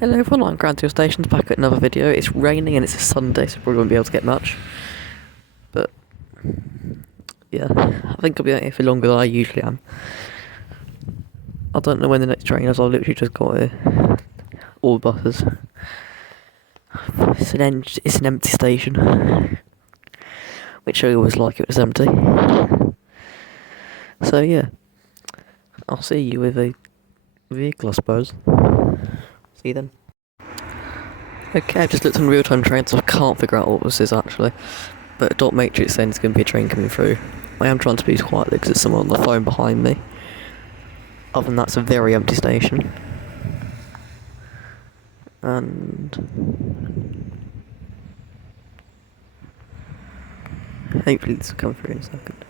Hello everyone, I'm Grand Tour Stations back at another video. It's raining and it's a Sunday, so probably won't be able to get much. But yeah, I think I'll be out here for longer than I usually am. I don't know when the next train is. I've literally just got here. All the buses. It's an empty station, which I always like it when it's empty. So yeah, I'll see you with a vehicle, I suppose. See you then. Okay, I've just looked on real-time trains, so I can't figure out what this is actually. But a dot matrix saying there's going to be a train coming through. I am trying to be quietly because there's someone on the phone behind me. Other than that, it's a very empty station. And hopefully this will come through in a second.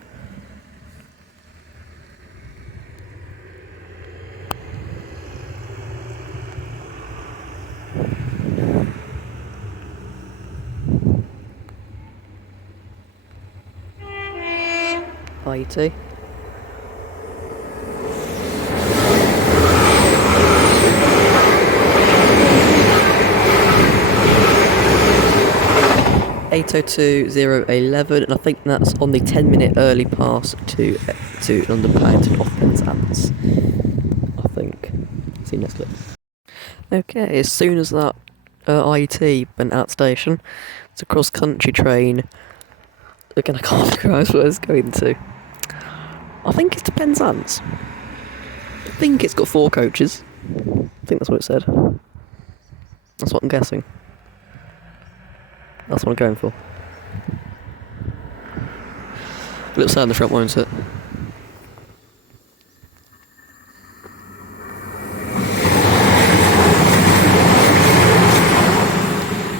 IT. (802.011), and I think that's on the 10-minute early pass to London Paddington off Penzance. I think. See you next clip. Okay, as soon as that IT went out station, it's a cross-country train. Again, I can't figure out where it's going to. I think it's to Penzance. I think it's got 4 coaches. I think that's what it said. That's what I'm guessing. That's what I'm going for. A little sad in the front, won't it?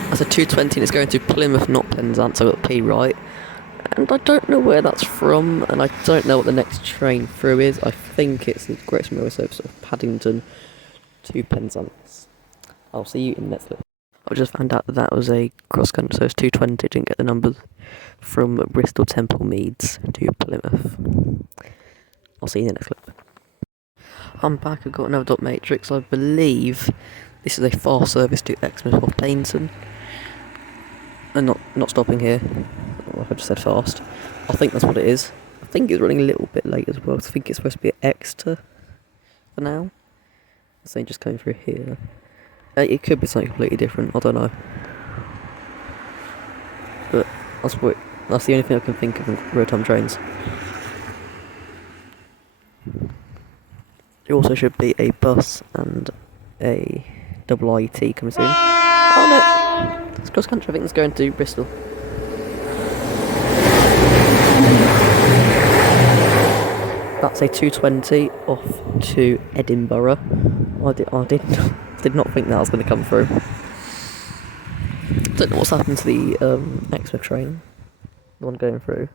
That's a 2:20 and it's going to Plymouth, not Penzance. I got the P right. And I don't know where that's from, and I don't know what the next train through is. I think it's the Great Railway Service of Paddington to Penzance. I'll see you in the next clip. I just found out that that was a cross country, so it's 2:20, didn't get the numbers, from Bristol Temple Meads to Plymouth. I'll see you in the next clip. I'm back, I've got another dot matrix. I believe this is a fast service to Exmouth off Paynton. And not stopping here. Like I just said, fast. I think that's what it is. I think it's running a little bit late as well. I think it's supposed to be at Exeter for now. So just coming through here. It could be something completely different. I don't know. But that's the only thing I can think of in real-time trains. There also should be a bus and a double IET coming soon. Oh no! It's cross country. I think it's going to Bristol. That's a 2:20 off to Edinburgh. I did not think that was going to come through. Don't know what's happened to the Exeter train, the one going through.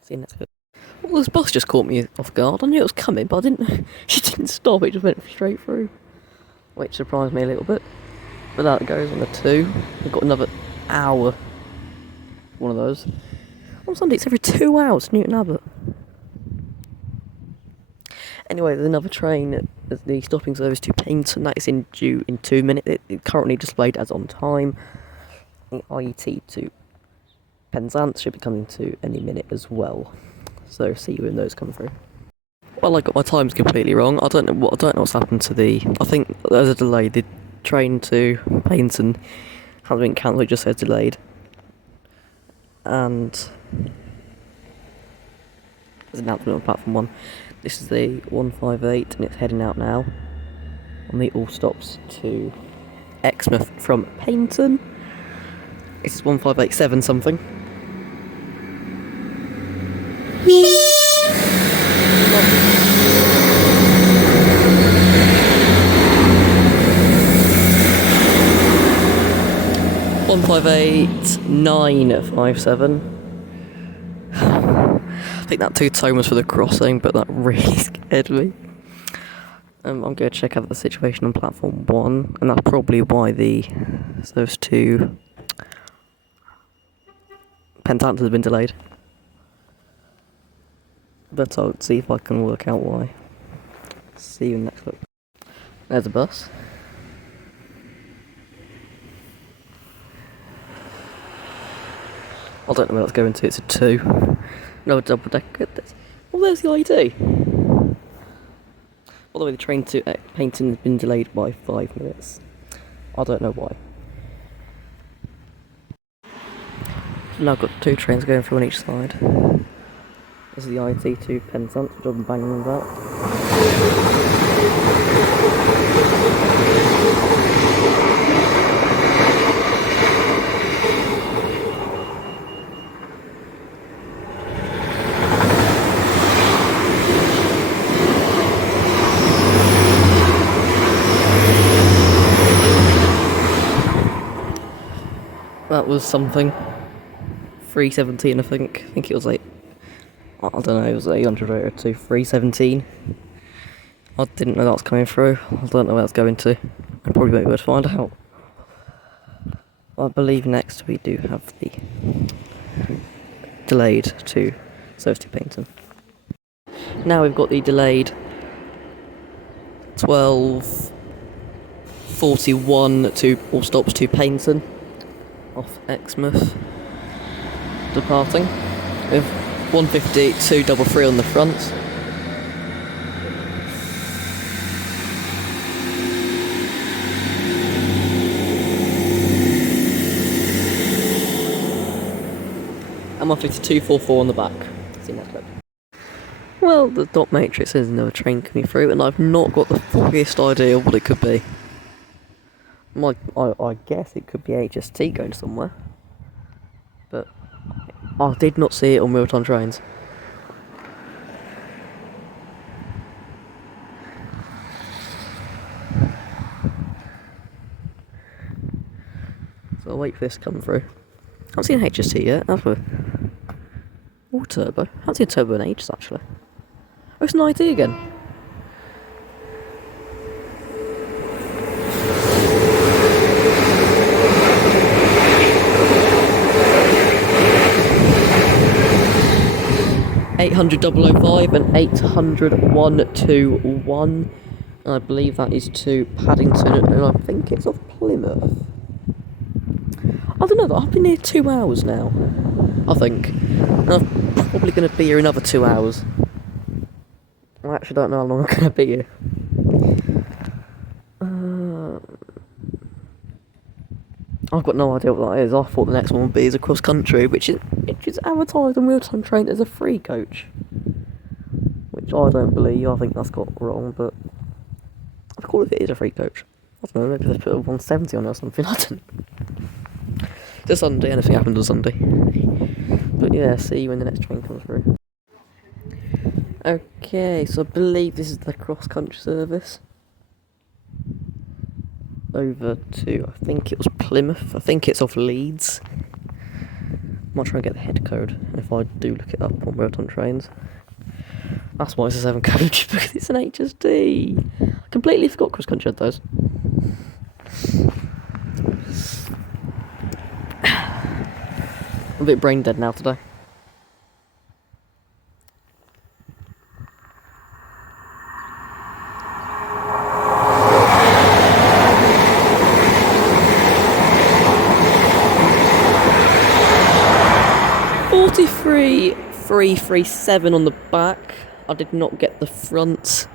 See you next bit. Well, this bus just caught me off guard. I knew it was coming, but I didn't. She didn't stop. It just went straight through, which surprised me a little bit. But that goes on the 2. We've got another hour. One of those. On Sunday, it's every 2 hours, Newton Abbot. Anyway, there's another train, the stopping service to Paynton, that is due in 2 minutes. It currently displayed as on time. The IET to Penzance should be coming to any minute as well. So see you when those come through. Well, I got my times completely wrong. I don't know what's happened to I think there's a delay. The train to Paynton hasn't been cancelled, it just says delayed. And there's an announcement on platform 1. This is the 158 and it's heading out now on the all stops to Exmouth from Paynton. This is 1587 something. One 158.957. I think that 2-tone was for the crossing, but that really scared me. I'm going to check out the situation on platform 1, and that's probably why those 2 Penzance has been delayed. But I'll see if I can work out why. See you in the next clip. There's a bus. I don't know where that's going to, it's a 2. No, double decker. Well, there's the ID. By the way, the train to painting has been delayed by 5 minutes. I don't know why. Now I've got 2 trains going through on each side. This is the ID to Penzance, which I've been banging on about. That was something. 317, I think. I think it was like, I don't know, it was 800 or 317. I didn't know that was coming through. I don't know where that's going to. I probably won't be able to find out. I believe next we do have the delayed to service to Paynton. Now we've got the delayed 12:41 to all stops to Paynton off Exmouth, departing with 152 double three on the front. And 152.44 on the back. See that clip. Well, the dot matrix says another train coming through, and I've not got the foggiest idea of what it could be. I guess it could be HST going somewhere, but I did not see it on real-time trains. So I'll wait for this to come through. I haven't seen HST yet, have we? Or turbo. I haven't seen a turbo in ages, actually. Oh, it's an ID again. $800,005 and 800,121. And I believe that is to Paddington, and I think it's off Plymouth. I don't know, I've been here 2 hours now, I think. And I'm probably going to be here another 2 hours. I actually don't know how long I'm going to be here. I've got no idea what that is. I thought the next one would be as a cross country, which is advertised on real-time train as a free coach. Which I don't believe, I think that's got wrong, but of course if it is a free coach. I don't know, maybe they put a 170 on it or something, I don't know. It's a Sunday, anything happens on Sunday. But yeah, see you when the next train comes through. Okay, so I believe this is the cross-country service. Over to, I think it was Plymouth. I think it's off Leeds. I might try and get the head code if I do look it up on real-time trains. That's why it's a 7 coach, because it's an HSD. I completely forgot cross-country had those. I'm a bit brain dead now today. $43,337 on the back. I did not get the front.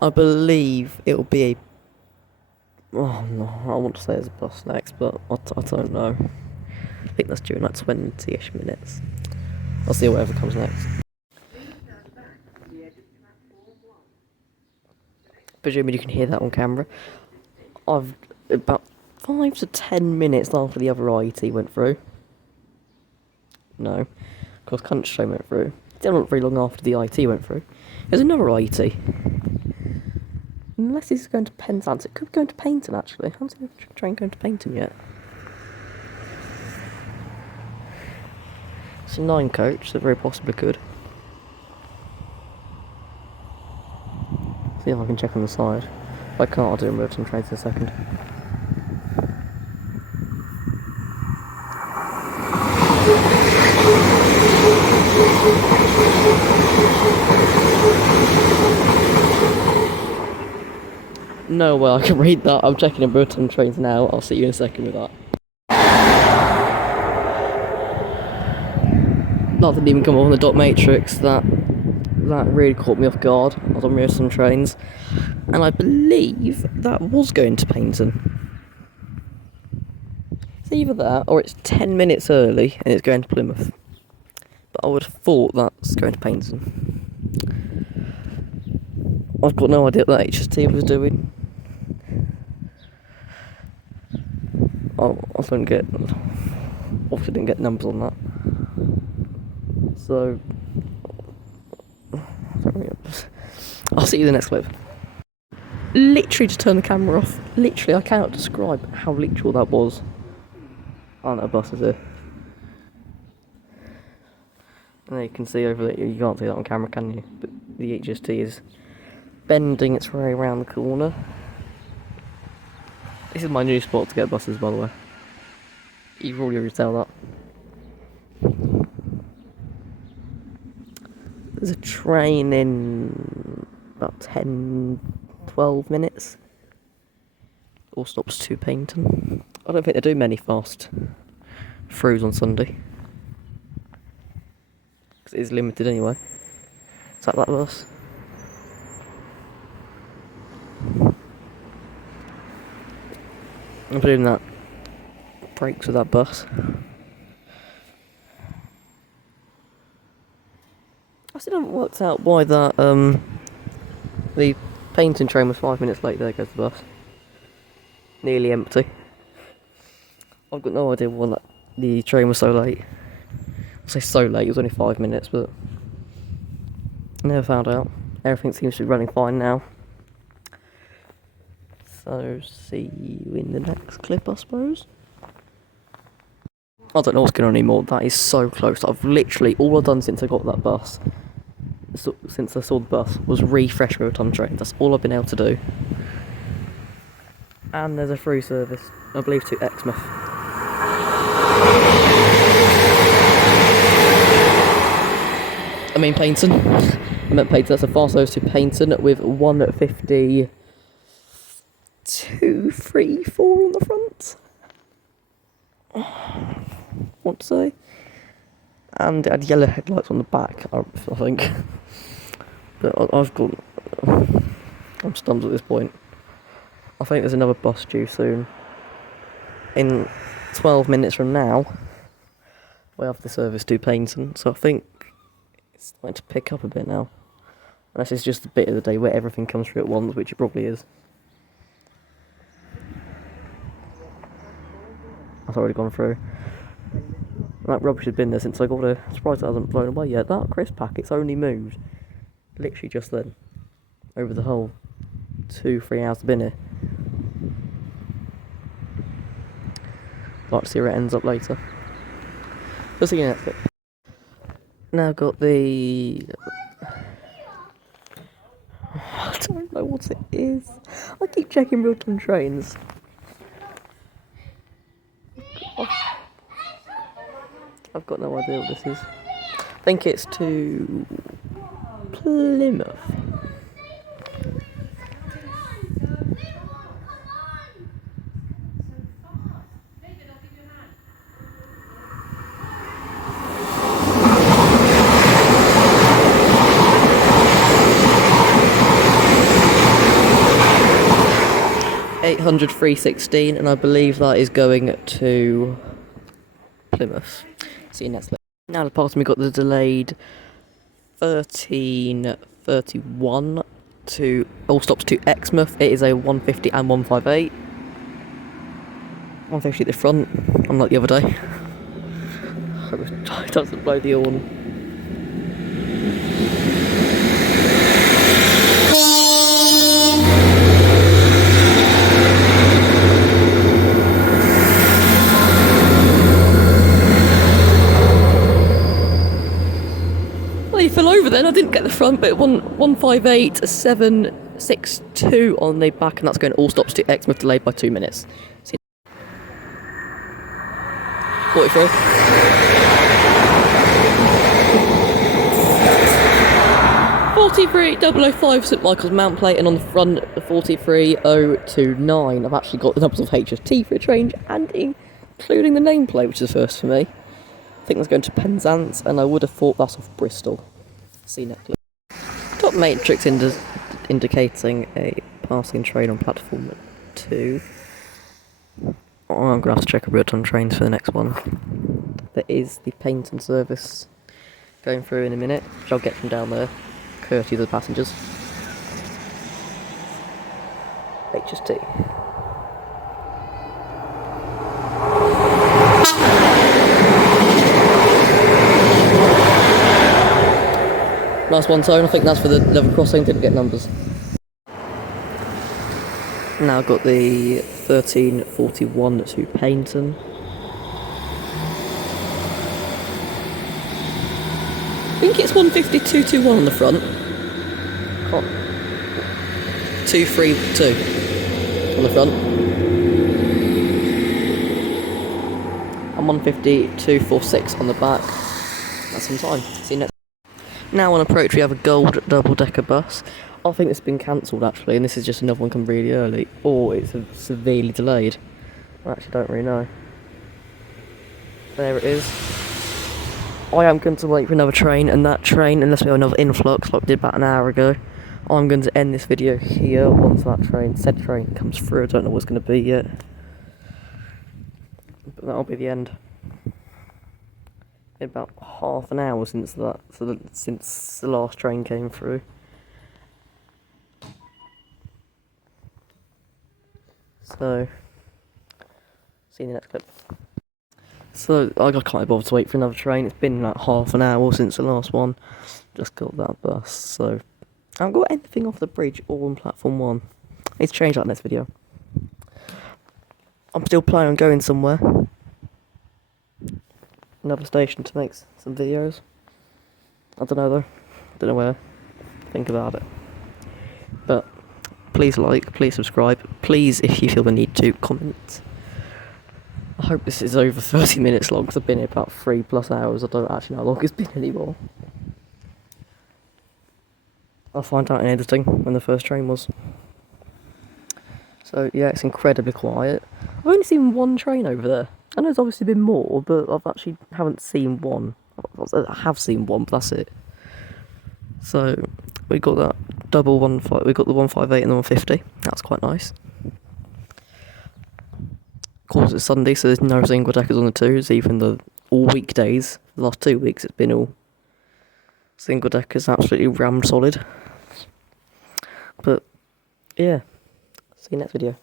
I believe it'll be a... Oh no, I want to say it's a bus next, but I don't know. I think that's due in like 20-ish minutes. I'll see whatever comes next. Presumably you can hear that on camera. I've about 5 to 10 minutes after the other IET went through. No, cross country train went through. Still not very long after the IET went through. There's another IET. Unless this is going to Penzance, it could be going to Paynton actually. I haven't seen a train going to Paynton yet. It's a 9 coach, so very possibly could. See if I can check on the side. If I can't, I'll do a real-time trains in a second. no way I can read that. I'm checking in Britain trains now. I'll see you in a second with that. That didn't even come up on the dot matrix. That really caught me off guard. I was on Ryerson trains, and I believe that was going to Paignton. It's either that or it's 10 minutes early and it's going to Plymouth. But I would have thought that's going to Paignton. I've got no idea what that HST was doing. Oh, obviously didn't get numbers on that. So, I'll see you in the next clip. Literally just turn the camera off. Literally, I cannot describe how literal that was. Oh no, bus is here. And you can see over there, you can't see that on camera, can you? But the HST is bending its way around the corner. This is my new spot to get buses, by the way. You can already tell that. There's a train in about 10-12 minutes. All stops to Paignton. I don't think they do many fast throughs on Sunday. Because it is limited anyway. It's like that bus. I'm doing that brakes with that bus. I still haven't worked out why that the Paignton train was 5 minutes late. There goes the bus. Nearly empty. I've got no idea why the train was so late. I say so late, it was only 5 minutes, but I never found out. Everything seems to be running fine now. So, see you in the next clip, I suppose. I don't know what's going on anymore. That is so close. I've literally, all I've done since I got that bus, since I saw the bus, was refresh my return train. That's all I've been able to do. And there's a free service, I believe, to Exmouth. I mean Paignton. I meant Paignton. That's a fast service to Paignton with 150. 2, 3, 4 on the front. What to say? And it had yellow headlights on the back, I think. But I'm stumped at this point. I think there's another bus due soon. In 12 minutes from now, we have the service to Paignton, so I think it's starting to pick up a bit now. Unless it's just a bit of the day where everything comes through at once, which it probably is. That's already gone through. That rubbish has been there since I got here. I'm surprised it hasn't blown away yet. That crisp packet's only moved literally just then. Over the whole 2-3 hours I've been here. I'd like to see where it ends up later. Just see you next bit. Now I've got the... I don't know what it is. I keep checking real-time trains. I've got no idea what this is. I think it's to Plymouth. £800 316, and I believe that is going to Plymouth. See you next clip. Now the part of me got the delayed 13:31 to all stops to Exmouth. It is a 150 and 158. 150 at the front, unlike the other day. Hope it doesn't blow the horn. He fell over then. I didn't get the front, but 158.762 on the back, and that's going all stops to Exmouth, delayed by 2 minutes. 43. 43005 St Michael's mount plate, and on the front, the 43029. I've actually got the numbers of HST for a change, and including the nameplate, which is the first for me. I think that's going to Penzance, and I would have thought that's off Bristol. See necklace. Top matrix indicating a passing train on platform 2. Oh, I'm going to have to check a real-time trains for the next one. There is the paint and service going through in a minute, which I'll get from down there, courtesy of the passengers. HST. Nice one tone, I think that's for the level crossing, didn't get numbers. Now I've got the 1341 to Paynton. I think it's 15221 on the front. 232 on the front. And 15246 on the back. That's some time. See you next. Now on approach we have a gold double-decker bus. I think it's been cancelled actually, and this is just another one come really early, or it's severely delayed. I actually don't really know. There it is. I am going to wait for another train, and that train, unless we have another influx like we did about an hour ago, I'm going to end this video here once said train comes through. I don't know what's going to be yet, but that'll be the end. In about half an hour since that, since the last train came through. So, see you in the next clip. So, I can't bother to wait for another train. It's been like half an hour since the last one. Just got that bus, so I haven't got anything off the bridge or on platform 1. I need to change that in this video. I'm still planning on going somewhere. Another station to make some videos. I don't know though. Don't know where. Think about it. But please like, please subscribe. Please, if you feel the need to, comment. I hope this is over 30 minutes long, because I've been here about 3+ hours. I don't actually know how long it's been anymore. I'll find out in editing when the first train was. So yeah, it's incredibly quiet. I've only seen one train over there. I know there's obviously been more, but I've actually haven't seen one. I have seen one, but that's it. So we got that double 15. We got the 158 and the 150. That's quite nice. Of course, it's Sunday, so there's no single deckers on the twos. Even all weekdays, the last 2 weeks, it's been all single deckers, absolutely rammed solid. But yeah, see you next video.